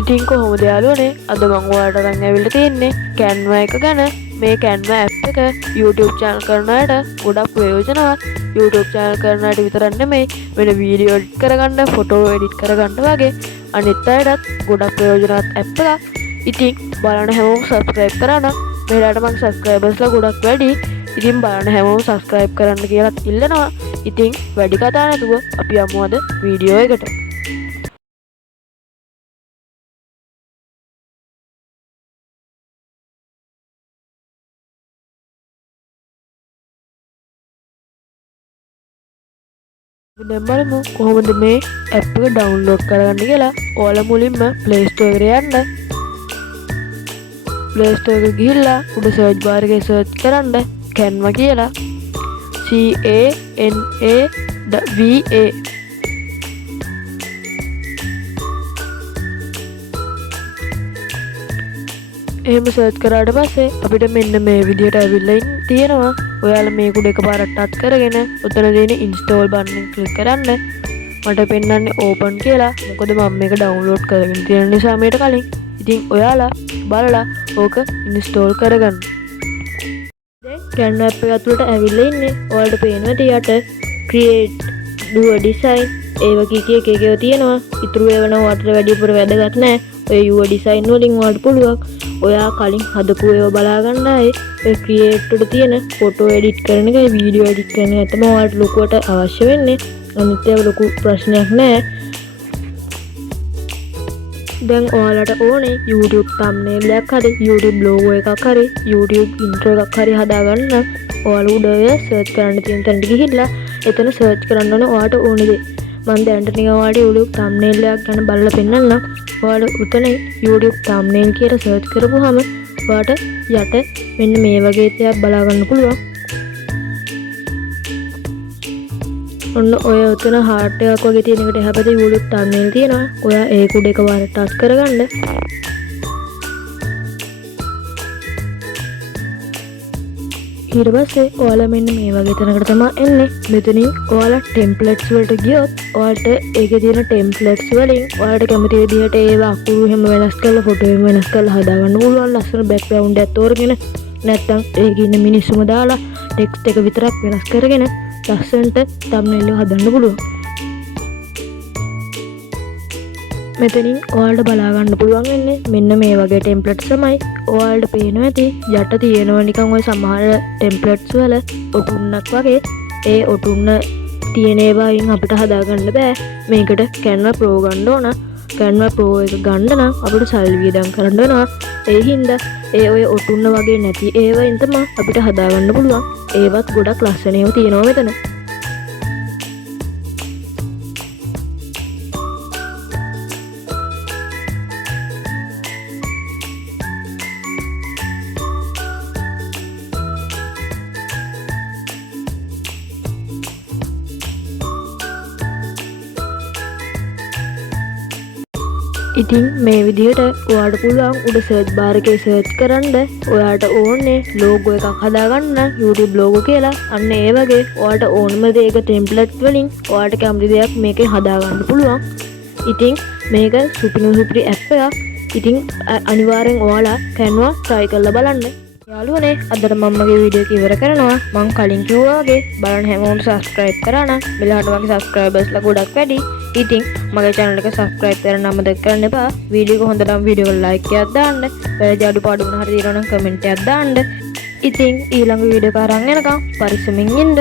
ඉතින් කොහොමද යාළුවනේ අද මම ඔයාලට අරන් ඇවිල්ලා තියෙන්නේ Canva එක ගැන. මේ Canva app එක YouTube channel කරන අයට ගොඩක් ප්‍රයෝජනවත්. YouTube channel කරන අයට විතරක් නෙමෙයි වෙන වීඩියෝ edit කරගන්න, ෆොටෝ edit කරගන්න වගේ අනිත් අයටත් ගොඩක් ප්‍රයෝජනවත් app එකක්. ඉතින් බලන්න හැමෝම subscribe කරා නම් මෙහෙලාට මම subscribersලා ගොඩක් වැඩි. ඉතින් බලන්න හැමෝම subscribe කරන්න කියලාත් ඉල්ලනවා. ඉතින් වැඩි කතා නැතුව අපි යමු අද වීඩියෝ එකට. දැන් බලමු කොහොමද මේ app එක download කරගන්න කියලා. ඔයාලා මුලින්ම Play Store එකට යන්න. Play Store එකට ගිහිල්ලා උඩ search bar එකේ search කරන්න Canva කියලා. CANAVA. එහෙම search කරාට පස්සේ අපිට මෙන්න මේ විදිහට ඇවිල්ලා තියෙනවා. ඔයාලා මේක උඩ එකපාරට ටච් කරගෙන උතන තියෙන install button එක click කරන්න. මට පෙන්නන්නේ open කියලා. මොකද මම මේක download කරගෙන තියෙන නිසා මේකට කලින්. ඉතින් ඔයාලා බලලා ඕක install කරගන්න. දැන් Canva app එක ඇතුළට ඇවිල්ලා ඉන්නේ. ඔයාලට පේනවා තියට create, do a design ඒවා කීක ඒවා තියෙනවා. ඉතුරු ඒවා නම් ඔයාලට වැඩිපුර වැදගත් නැහැ. ඔය your design වලින් ඔයාලට පුළුවන් ඔයා කලින් හදපු ඒවා බලා ගන්න ආයේ ඔය create උඩ තියෙන photo edit කරන එක, video edit කරන එක තමයි ඔයාලට ලොකුවට අවශ්‍ය වෙන්නේ. අනිත් ඒවා ලොකු ප්‍රශ්නයක් නෑ. දැන් ඔයාලට ඕනේ YouTube thumbnail එකක් හරි, YouTube logo එකක් හරි, YouTube intro එකක් හරි හදාගන්න. ඔයාලා උඩ search කරන්න තියෙන තැනට ගිහිල්ලා එතන search කරන්න ඕනේ ඔයාලට ඕනේ දේ. මම දැන්ට නිකන් ඔයාලට YouTube thumbnail එකක් ගැන බලලා පෙන්නන්නම්. ඔයාලා උතන YouTube thumbnail කියලා search කරපුවාම ඔයාලට යට මෙන්න මේ වගේ එකක් බලා ගන්න පුළුවන්. ඔන්න ඔය උතන heart එකක් වගේ තියෙන එකට එහා පැත්තේ YouTube thumbnail තියෙනවා. ඔයා ඒක උඩ එකපාර ටච් කරගන්න. ඊට පස්සේ ඔයාලා මෙන්න මේ වගේ තැනකට තමයි එන්නේ. මෙතනින් ඔයාලා templates වලට ගියොත් ඔයාලට ඒකේ තියෙන templates වලින් ඔයාලට කැමති විදිහට ඒවා අකුරු හැම වෙනස් කරලා ෆොටෝ එහෙම වෙනස් කරලා හදාගන්න පුළුවන්. ලස්සන background එකක් තෝරගෙන නැත්නම් ඒකේ ඉන්න මිනිස්සුම දාලා text එක විතරක් වෙනස් කරගෙන ලස්සනට thumbnail එක හදන්න පුළුවන්. මෙතනින් ඔයාලට බලා ගන්න පුළුවන් වෙන්නේ මෙන්න මේ වගේ templates තමයි. ඔයාලට පේනවා ඇති යට තියෙනවා නිකන් ඔය සමහර templates වල ඔටුන්නක් වගේ. ඒ ඔටුන්න තියෙන ඒවායින් අපිට හදාගන්න බෑ. මේකට Canva Pro ගන්න ඕන. Canva Pro එක ගන්න නම් අපිට සල්ලි වියදම් කරන්න වෙනවා. ඒ හින්දා ඒ ඔය ඔටුන්න වගේ නැති ඒවායින් තමයි අපිට හදාගන්න පුළුවන්. ඒවත් ගොඩක් ලස්සන ඒවා තියෙනවා මෙතන. ඉතින් මේ විදිහට ඔයාලට පුළුවන් උඩ search bar එකේ search කරන්න ඔයාලට ඕනේ logo එකක් හදාගන්න YouTube logo කියලා. අන්න ඒ වගේ ඔයාලට ඕනම දෙයක template වලින් ඔයාලට කැමති දෙයක් මේකේ හදාගන්න පුළුවන්. ඉතින් මේක සුපිරි app එකක්. ඉතින් අනිවාර්යෙන් ඔයාලා Canva try කරලා බලන්න. යාළුවනේ අදට මම මගේ වීඩියෝ එක ඉවර කරනවා. මම කලින් කිව්වා වගේ බලන්න හැමෝම subscribe කරා නම් මෙලහට වගේ subscribersලා ගොඩක් වැඩි. ඉතින් මගේ channel එක subscribe කරන්න අමතක කරන්න එපා. වීඩියෝ එක හොඳ නම් වීඩියෝ එක like එකක් දාන්න. වැරදි අඩුපාඩු වුණ හරි තියෙනවා නම් comment එකක් දාන්න. ඉතින් ඊළඟ වීඩියෝ එක අරන් එනකම් පරිස්සමින් ඉන්න.